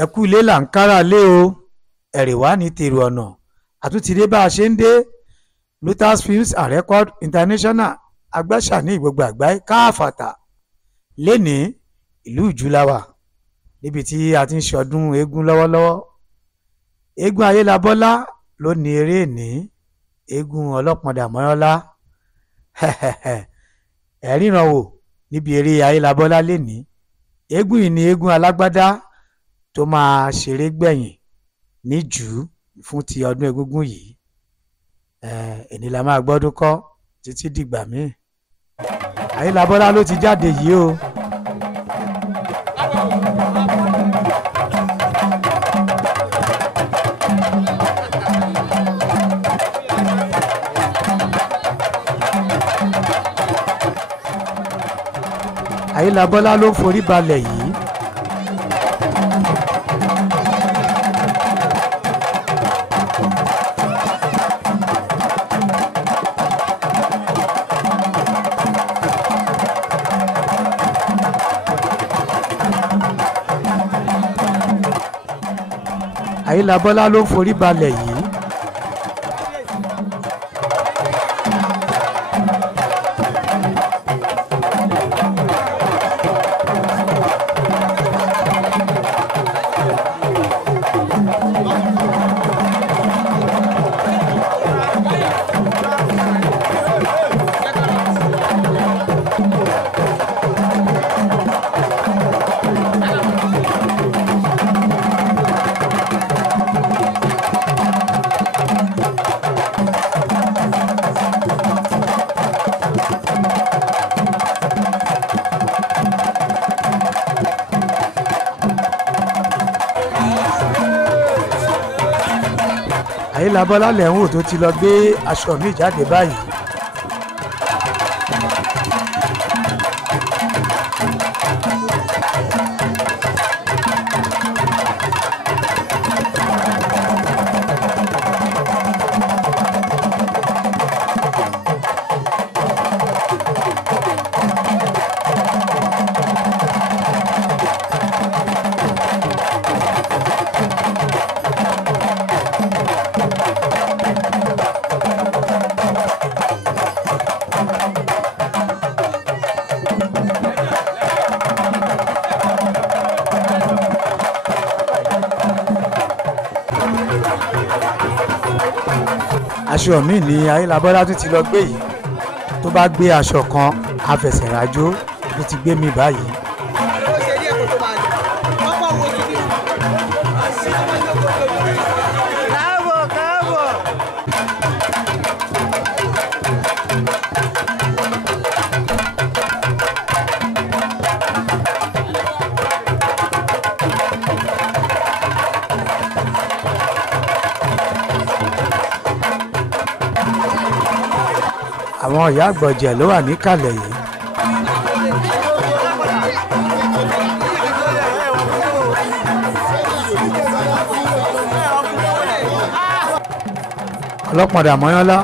ẹ kú ilé là ń kára lé o ẹ̀rì wá ní tèrò ọ̀nà àtúntìdé bá a ṣe ń dé Lotus Films and Record International agbáṣà ní gbogbo àgbáyé káàfàtà lénìí ìlú ìjúláwà níbi tí a ti ń ṣọdún eégún lọ́wọ́lọ́wọ́. Eégún Ayélabọ́lá ló ní eré ìní eégún ọlọ́pọ̀ndà mọ́yọ́lá ẹ̀ríran wò níbi eré Ayélabọ́lá lénìí. Eégún yìí ni eégún alágbádá tó máa ṣeré gbẹ̀yìn ní jù fún ti ọdún egúngún yìí. Èní la máa gbọ́dún kọ́ títí dìgbà míì. Ayélabọ́lá ló ti jáde yìí o. Ayélabọ́lá ló ń forí balẹ̀ yìí. Ayélabọ́lá ló ń forí balẹ̀ yìí. Ayélabọ́lá lẹ̀ ń wò tó ti lọ gbé aṣọ mi jáde báyìí. Aṣọ mi ni Ayélabọ́lá tún ti lọ gbé yìí. Tó bá gbé aṣọ kan afẹsẹ̀rajó ló ti gbé mi báyìí. Àwọn ìyá àgbọ̀jẹ̀ ló wà níkàlẹ̀ yìí. Ọlọ́pọ̀ndà mọ́yánlá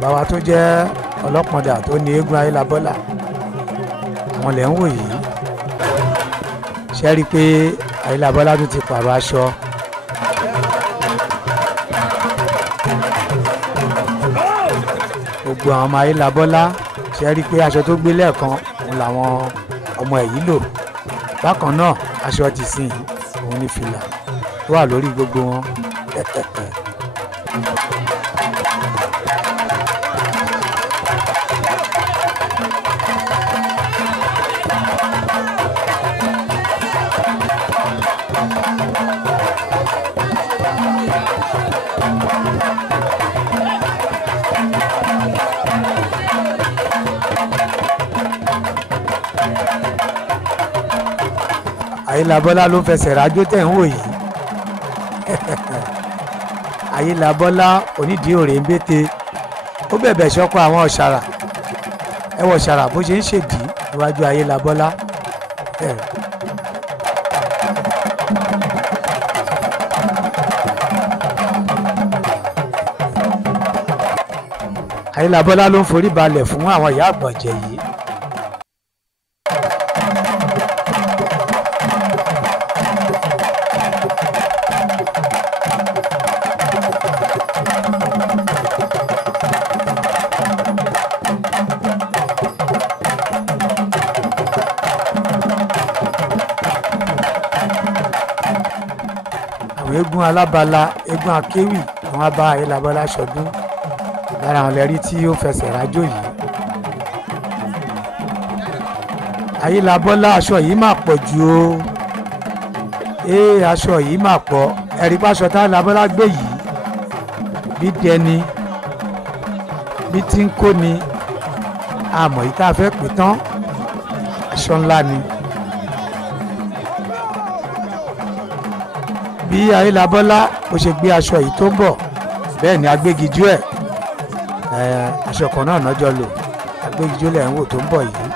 bàbá wa tó jẹ́ ọlọ́pọ̀ndà tó ní eégún Ayélabọ́lá àwọn lẹ̀ ń wò yìí. Ṣé rí i pé Ayélabọ́lá tún ti pààrọ̀ aṣọ. Gbogbo àwọn ọmọ Ayélabọ́lá ṣe rí i pé aṣọ tó gbé lẹ́ẹ̀kan òun làwọn ọmọ ẹ̀ yìí lò. Bákan náà aṣọ ti sìn òun ní fìlà tó wà lórí gbogbo wọn. Ayélabọ́lá ló ń fẹsẹ̀ rájó tẹ̀ ń wò yìí. Ayélabọ́lá onídìí òrè ń bété ó bẹ̀bẹ̀ ṣọ́kọ àwọn ọ̀ṣàrà ẹ wọ ọ̀ṣàrà bó ṣe ń ṣèdí níwájú Ayélabọ́lá. Ayélabọ́lá ló ń forí balẹ̀ fún àwọn ìyá àgbọ̀jẹ̀ yìí. eégún alábala eégún akéwì wọn bá Ayélabọ́lá ṣọdún lára àwọn lẹ́rí tí ó fẹsẹ̀ rájò yìí. Ayélabọ́lá aṣọ yìí mà pọ̀ jù o aṣọ yìí mà pọ̀ ẹ̀rí pàṣọ tá Ayélabọ́lá gbé yìí bí dẹni bí tí ń kó ni àmọ́ yìí tá a fẹ́ pè tán aṣọ ńlá ni. bí Ayélabọ́lá ó ṣe gbé aṣọ yìí tó ń bọ̀ bẹ́ẹ̀ ni agbégijú ẹ̀ aṣọ kan náà nájọ lò agbégijú lẹ̀ ń wò tó ń bọ̀ yìí.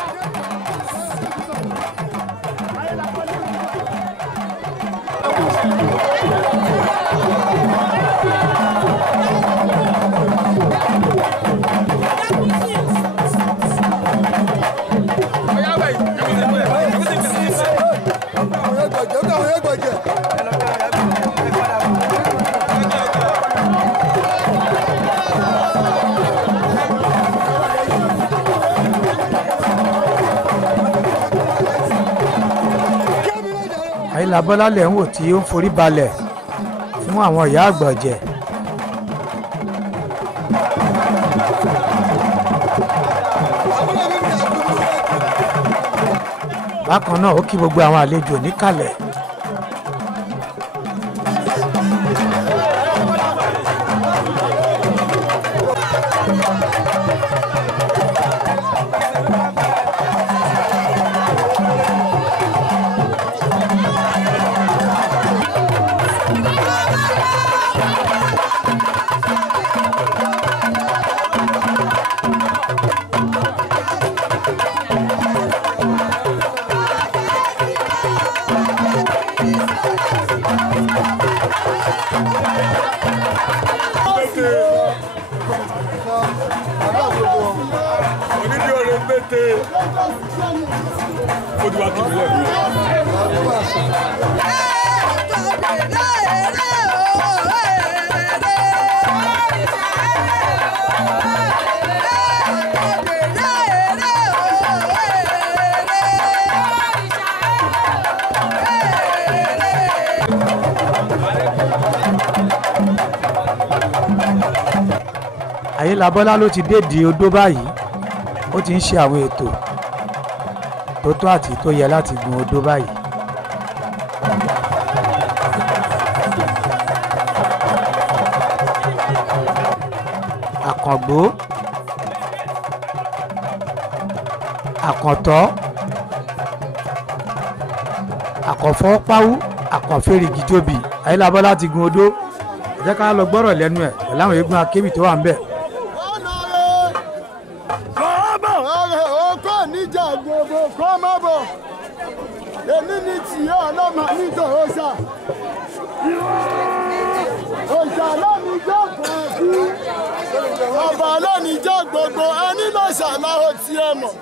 Ayélabọ́lá lẹ̀ ń wò tí ó ń forí balẹ̀ fún àwọn ìyá àgbà ọ̀jẹ̀. bákan náà ó kí gbogbo àwọn àlejò níkàlẹ̀. Ayélabọ́lá ló ti dédi odó báyìí ó ti ń ṣe àwọn ètò tó tó àti tó yẹ láti gun odó báyìí. Àkàngbó àkàntọ́ àkànfọ́páwú àkànfẹ́rìgì tóbi Ayélabọ́lá ti gun odó jẹ́ ká lọ gbọ́rọ̀ lẹ́nu ẹ̀ pẹ̀lú àwọn eégún akéwì tó wà ń bẹ̀. èmi ni tìyẹ́ ọlọ́mọ nítorí ọ̀sà lónìí jẹ́ pọ̀ọ́kú ọba lónìí jẹ́ gbogbo ẹni lọ́sà láwọn tí ẹ mọ̀.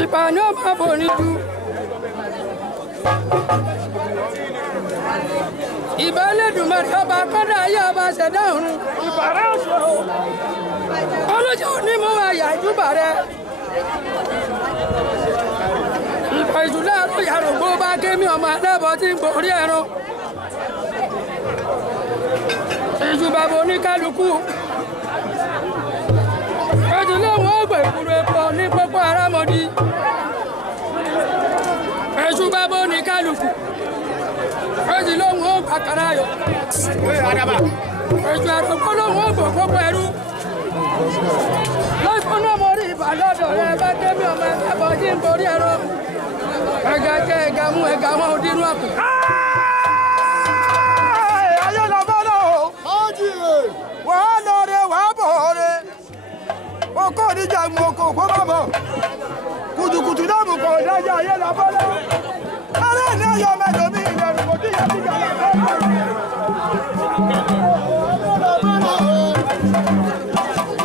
Ìbànú máa bò ní ju. Ìbálẹ̀dùmarè ọba kọ́dà ayé ọba ṣẹ̀dá ọ̀run. Ìbàrẹ̀ ọ̀ṣọ́. Olójú òní mo máa yà ìjúbà rẹ̀. Ìbà ìjùlẹ̀ àrùn yàrá bá kémi ọmọ adábọ̀ tí ń borí ẹran. Ìjùbà bò ní kálukú. Ìjùlẹ̀ wọn ò gbè kúrò epo ní pópó arámọdí. Ìjùbà bò ní kálukú. Èjì lóhùn ó bàkàrà yọ. Èjì àdókò lóhùn ó bò pópó ẹrú. Lọ́sùn náà mo rí ìbàlọ́dọ̀ rẹ̀ bá débi ọmọ ẹgbẹ́ bọ̀ tí ń borí ẹ̀rọ. Ẹ̀gà jẹ́ ẹ̀gà mú ẹ̀gà wọn dínú àpò. Ayélabọ́lá o. Ájìrè wàá lọ rẹ wàá bọ̀ rẹ. Oko níjà mú oko kó má bọ̀. Kùtùkùtù náà mú kọ̀ dájà Ayélabọ́lá. Ará ní ayọ̀ mẹ́jọ mi ìrẹ̀rù kò díyà díjà lọ́wọ́.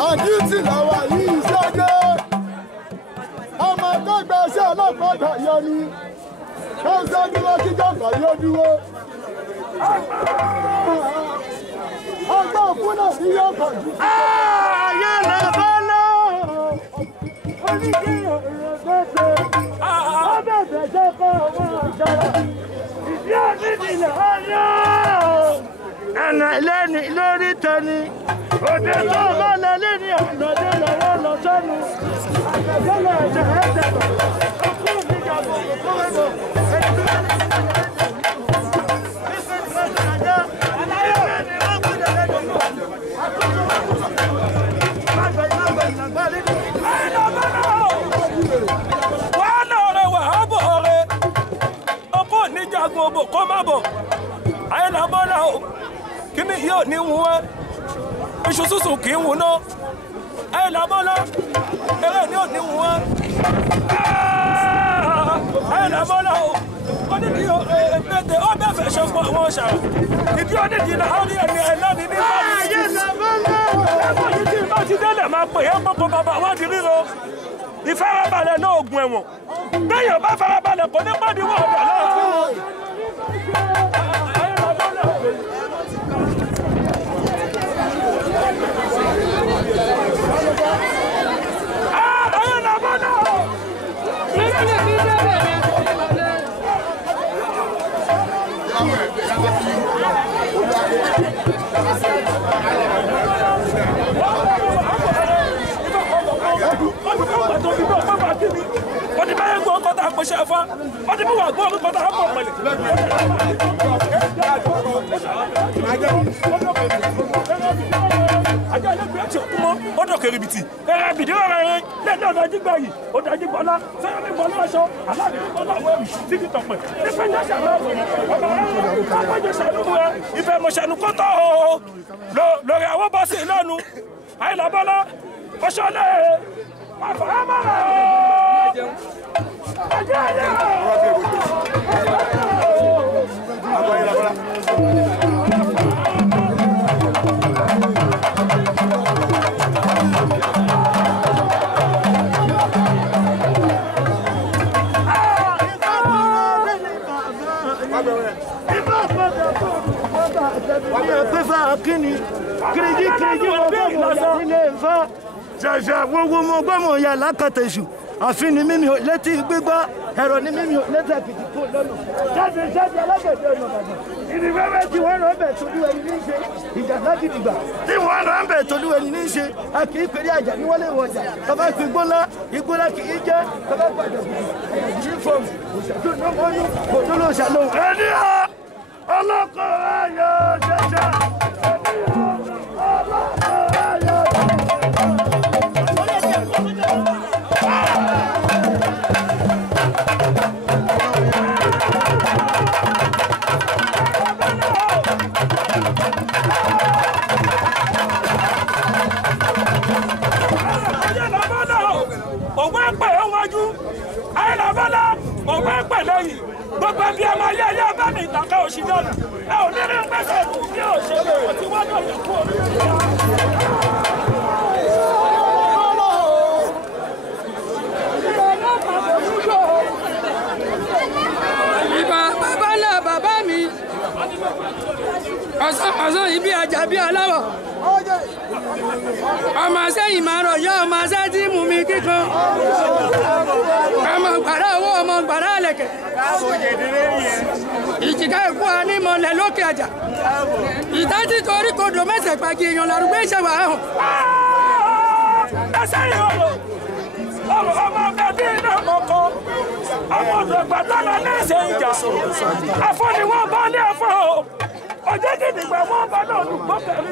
Àdìtì làwà yìí ṣẹ́jẹ́. Ọmọ tó gba iṣẹ́ ọlọ́pàá yọ ni. káńsá dúró kí jọ̀ǹkà yóò dúró. ọgbà òkúnà ní yóò kàn jù. ayé lè bá lọ. oníkìyàn ìrẹ̀gbẹ́sẹ̀. ọbẹ̀ jẹ́ kọ́ ọmọ ìjọba. ìdí àdídìlẹ̀ ọ̀yọ́. ẹ̀nà ìlẹ́ni lórí tẹni. òde tó bá lẹ lẹ́ni ọ̀nàdé lọ́wọ́ lọ sọ́nu. àgbẹ̀gbẹ̀lẹ̀ ẹ̀jẹ̀ ẹ̀jẹ̀ lọ. ọkùnrin níjà bọ̀ kọ́wẹ́bọ̀. Gbogbo kó má bọ̀ ayé la bọ́ la o kí ni yóò ní wù wá iṣu sísun kì í wù ná ayé la bọ́ la eré ni ò ní wù wá ayé la bọ́ la o ó ní kí pété ó bẹ́ẹ̀ fẹ́ ṣe fún àwọn ṣàrà ìdí ó ní kí náà ó rí ẹni ẹlẹ́ni ní báyìí ayé la bọ́ la ẹ̀fọ́ yìí tí bá ti délẹ̀ máa pè é pọ́pọ́ bàbá wá di ríro ìfarabalẹ̀ náà ògùn ẹ̀wọ̀n bẹ́ẹ̀ bá farabalẹ̀ kò ní pàdé wọ́n ọ̀dọ̀ náà. Wọ́n ti bá yẹn gbọ́ kọ́ta àpèsè ẹ̀fọ́ wọ́n ti mú wà gbọ́ kọ́ta àpò pẹ̀lẹ́. ajá ẹlẹ́gbẹ̀ẹ́ àti òkú mọ́ ọ̀dọ̀ kẹrìbìtì ẹ̀rọ ìbìdí ọ̀rọ̀ yẹn lẹ́nu ọ̀dájú gbà yìí ọ̀dájú bọ́lá sẹ́yìn bọ́lá aṣọ aláàbí bọ́lá àwọn ẹ̀rù títí tọ̀pẹ̀ nífẹ̀ẹ́ ní àṣà náà ọ̀bà àpọ̀jọ ṣàlùmù ẹ̀ ìfẹ́ mọ̀ṣẹ́nu kọ́tọ̀ lórí àwọn bọ́ọ̀sì ìlànà àìlàbọ́lá ọ̀ṣọ́lẹ̀ àfọ̀hámọ́ra ajá ẹ̀yà. ṣàṣà gbogbo mo gbọ́mọ̀ ya lákàtẹ̀ṣù àfin ni mímí létí gbígbá ẹ̀rọ ni mímí létí àkìtì kó lọ́nà jáde jáde alágbẹ̀dẹ ọ̀nà bàbá ìdí wẹ́wẹ́ tí wọ́n rán bẹ̀ tó lúwẹ̀ ní í ṣe ìjà lágídìgbà tí wọ́n rán bẹ̀ tó lúwẹ̀ ní í ṣe a kì í pèrè àjà ní wọ́n lè wọ̀jà bàbá fi igbóná kì í jẹ́ bàbá gbàdọ̀ yúnífọ̀mù òṣèlú náà wọ́n ní òdúró ṣàlọ́ ẹni ọlọ́kọ̀ ayọ̀ jẹjẹ gbogbo bí ẹ máa yẹ ẹyẹ bá mi ìtàkà òsì lọ́nà ẹ ò ní rí pẹ́sẹ̀ lù bí òṣèlú tí wọ́n náà yẹ kú orí. ìbà bàbá náà bàbá mi ọ̀sán ibi àjà bí aláwọ̀ ọmọ sẹ́yìn máa rọ̀ yọ ọmọ sẹ́ tí mú mi kíkan ọmọ gbàrà owó ọmọ gbàrà àlẹ̀kẹ̀ ìjìká ẹ̀kú anímọ̀lẹ̀ lókè àjà ìdájí torí kodò mẹ́sẹ̀ pàgì èèyàn lárúgbé ìṣẹ̀wà ẹ̀hùn. ẹsẹ̀ yìí ọmọ bẹ̀bí iná kọ̀ọ̀kan ọmọ ọ̀dọ̀gbà tọ́lọ ní ẹ̀sẹ̀ ìjà afọ́ ni wọ́n bá ní ẹ̀fọ́ ọjọ́ gidigba wọ́n bá náà lùgbọ́ pẹ̀lú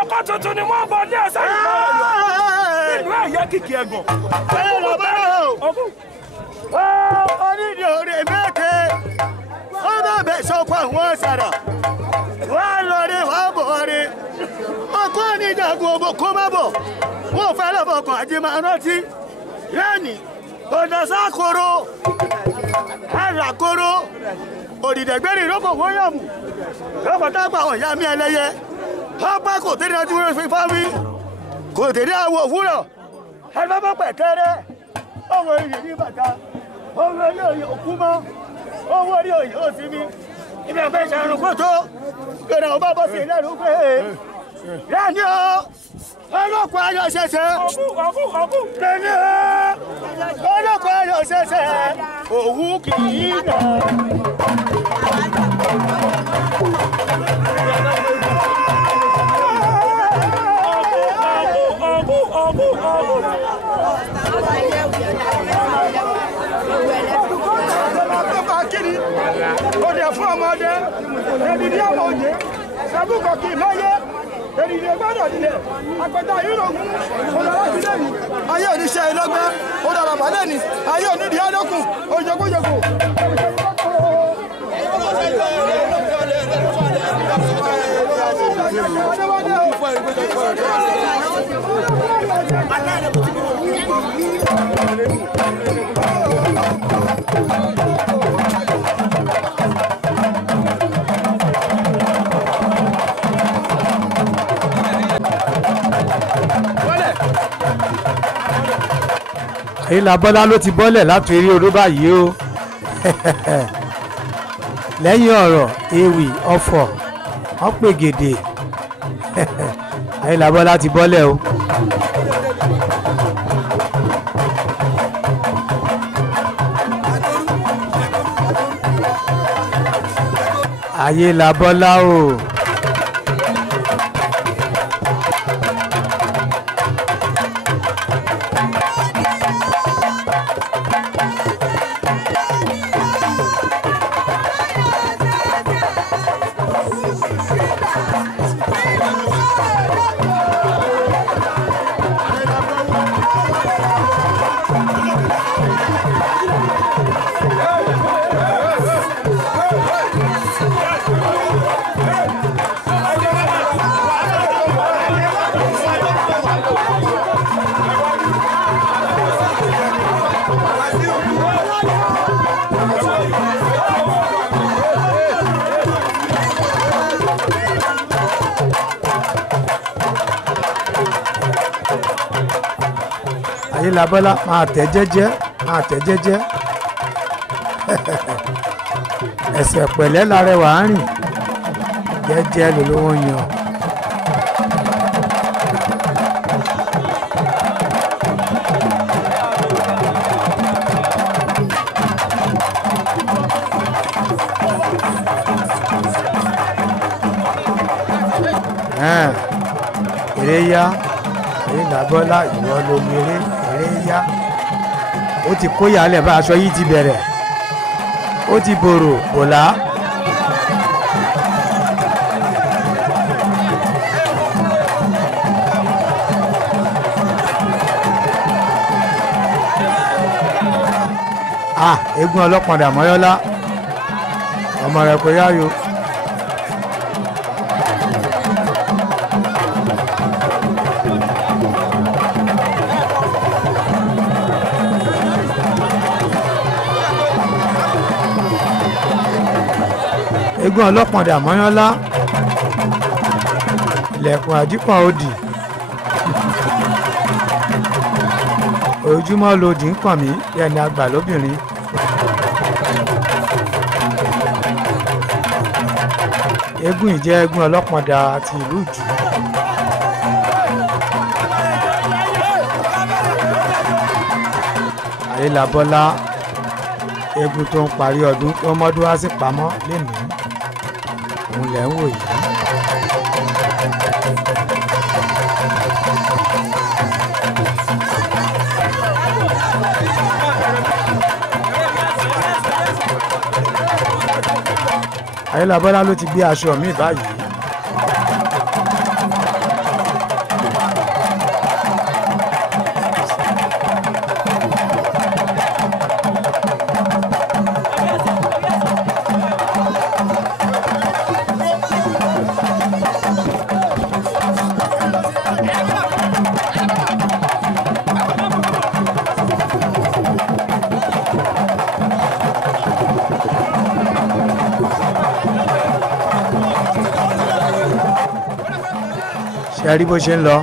ọkọ̀ tuntun ni wọ́n bá ní ẹ̀sẹ̀ ìgbà nínú ẹ̀yẹ kìkì ẹ̀gàn. onídìí òde mẹ́kẹ́ ó bá bẹ̀ sọ́kọ̀ àwọn ṣàrà wà lọ́rí wà bọ̀ rí ọkọ̀ onídàgbò òbò kó má bọ̀ wọ́n fẹ́ lọ́bọ̀kàn àjẹmọ́ rántí lẹ́nì ọ̀dọ̀sákòrò àràkòrò òdìdẹ̀gbẹ́rì ìrókò wọ́yọ̀mù lọ́kọ̀ tágbà àwọn ìyá mi ẹlẹ́yẹ ọpẹ́ kò tẹ́lẹ̀ tí wọ́n fi fá mi kò tẹ́lẹ̀ àwọ̀ òwúrọ̀ ẹgbẹ́ bọ́ pẹ̀kẹ́rẹ́ ọwọ́ ìyè ní bàtà ọwọ́ ilé òye òkú mọ́ owó orí òye ó sì mi ibi ẹ̀fẹ́ ìṣàrùn kó tó gbèrè ọba bọ́ sí lẹ́nu pé lẹ́ni o olóko ayọ̀ ṣẹ̀ṣẹ̀ lẹ́ni o olóko ayọ̀ ṣẹ̀ṣẹ̀ òwú kì í nà. Òde fún ọmọdé èdìdí ọmọ òye ṣàbùkọ kì í lóye èdìdí gbọ́dọ̀ nílẹ̀ àgbẹ̀dá ìrògùn ọ̀dàrà sílẹ̀ ni ayé oníṣẹ́ ìlọ́gbẹ́ ọ̀dàrà balẹ̀ ni ayé onídìí ọdọkùn òjòkójòkó. Àyìnlá Bọ́lá ló ti bọ́lẹ̀ láti eré oró báyìí o lẹ́yìn ọ̀rọ̀ ewì ọ̀fọ̀ wọ́n pè gèdè Àyìnlá Bọ́lá ti bọ́lẹ̀ o. Àyìnlá Bọ́lá o. Àyìnlá Bọ́lá máa tẹ̀ jẹ́jẹ́ ẹsẹ̀ pẹ̀lẹ́ lárẹwà ń rìn jẹ́jẹ́ lólówó yan. Eré yá Àyìnlá Bọ́lá ìwọ ló ní eré yá ó ti kó yàlẹ̀ bá aṣọ yìí ti bẹ̀rẹ̀ ó ti bòrò bòlá. Eégún ọlọ́pàá Dàmọ́yọ́lá ọmọ rẹ̀ kò yáyò. Eégún ọlọ́pàá Dàmọ́yọ́lá ilẹ̀kùn àjípọ̀ òdì ojúmọ́ lòdì ń kàn mí bí ẹni àgbà lóbìnrin. Eégún ìjẹ́ eégún ọlọ́pàá dà àti ìlú Ìjú. Àyìnlá Bọ́lá eégún tó ń parí ọdún tó mọ́dún wá sí pamọ́ lénìí òun lẹ̀ ń wò yìí. Àyìnlá Bọ́lá ló ti gbé aṣọ mi báyìí. Ṣé rí bó ṣe ń lọ?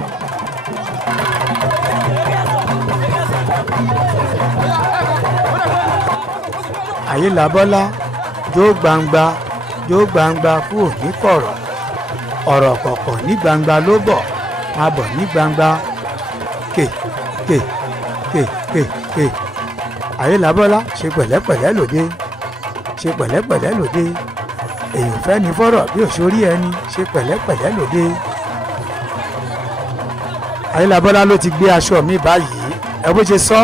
Àyìnlá Bọ́lá jó gbangba kúrò ní kọ̀rọ̀ ọ̀rọ̀ kọ̀kọ̀ ní gbangba ló bọ̀ máa bọ̀ ní gbangba kè Ayélabọ́lá ṣe pẹ̀lẹ́pẹ̀lẹ́ lòde ṣe pẹ̀lẹ́pẹ̀lẹ́ lòde èèyàn fẹ́ ní fọ́rọ̀ bí òṣòrí ẹni ṣe pẹ̀lẹ́pẹ̀lẹ́ lòde. Ayélabọ́lá ló ti gbé aṣọ mi báyìí ẹ bó ṣe sọ.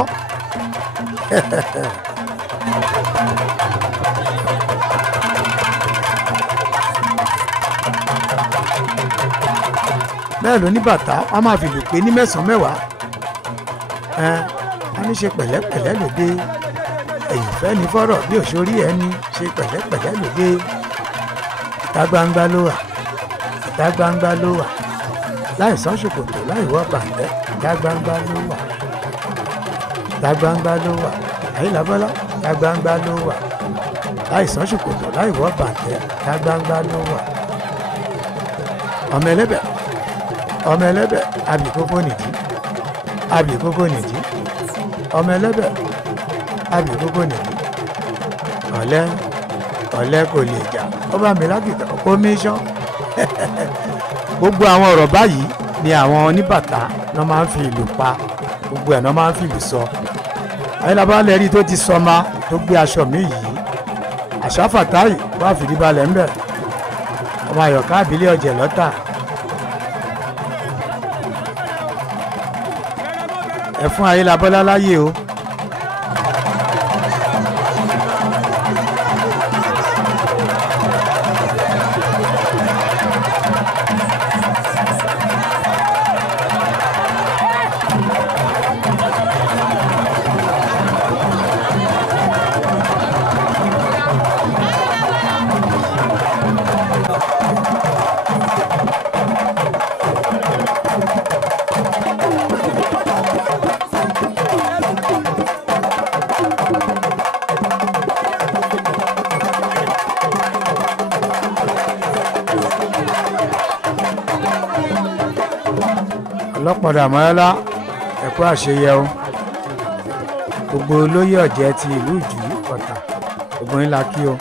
bẹ́ẹ̀ ló ní bàtà wọ́n máa fi lù pé ní mẹ́sàn-án mẹ́wàá wọ́n ní ṣe pẹ̀lẹ́pẹ̀lẹ́ lòde èèyàn fẹ́ ní fọ́rọ̀ bí òṣòrí ẹni ṣe pẹ̀lẹ́pẹ̀lẹ́ lòde. ìta gbangba ló wà ìta gbangba ló wà láì sán ṣòkòtò láì wọ bàǹtẹ́ ìta gbangba ló wà ìta gbangba ló wà Ayélabọ́lá ìta gbangba ló wà láì sán ṣòkòtò láì wọ bàǹtẹ́ ìta gbangba ló wà. ọmọ ẹlẹ́bẹ̀ abìkókó nìdí ọmọ ẹlẹ́bẹ̀ abìkókó nìdí ọ̀lẹ kò lè jà ó bá mi lákìtà kọmíṣán. gbogbo àwọn ọ̀rọ̀ báyìí ni àwọn oníbàtà náà máa ń fi ìlú pa gbogbo ẹ̀ náà máa ń fi ìlú sọ. Ayélabọ́lá lẹ́rí tó ti sọma tó gbé aṣọ mi yìí Àṣà Fàtáì wà fìdí balẹ̀ ńbẹ̀ ọmọ Àyọ̀ká àbílẹ̀ ọ̀jẹ̀ lọ́tà. ẹ fún Ayélabọ́lá láyè o. ọlọ́pàá Àmọ́lá ẹ̀kọ́ àṣeyẹ o gbogbo olóyè ọ̀jẹ̀ ti ìlú Ìjú Ọ̀tà gbogbo ńlá kí o.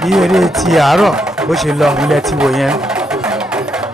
bí eré ti àárọ̀ bó ṣe lọ nílẹ̀ tí wò yẹn.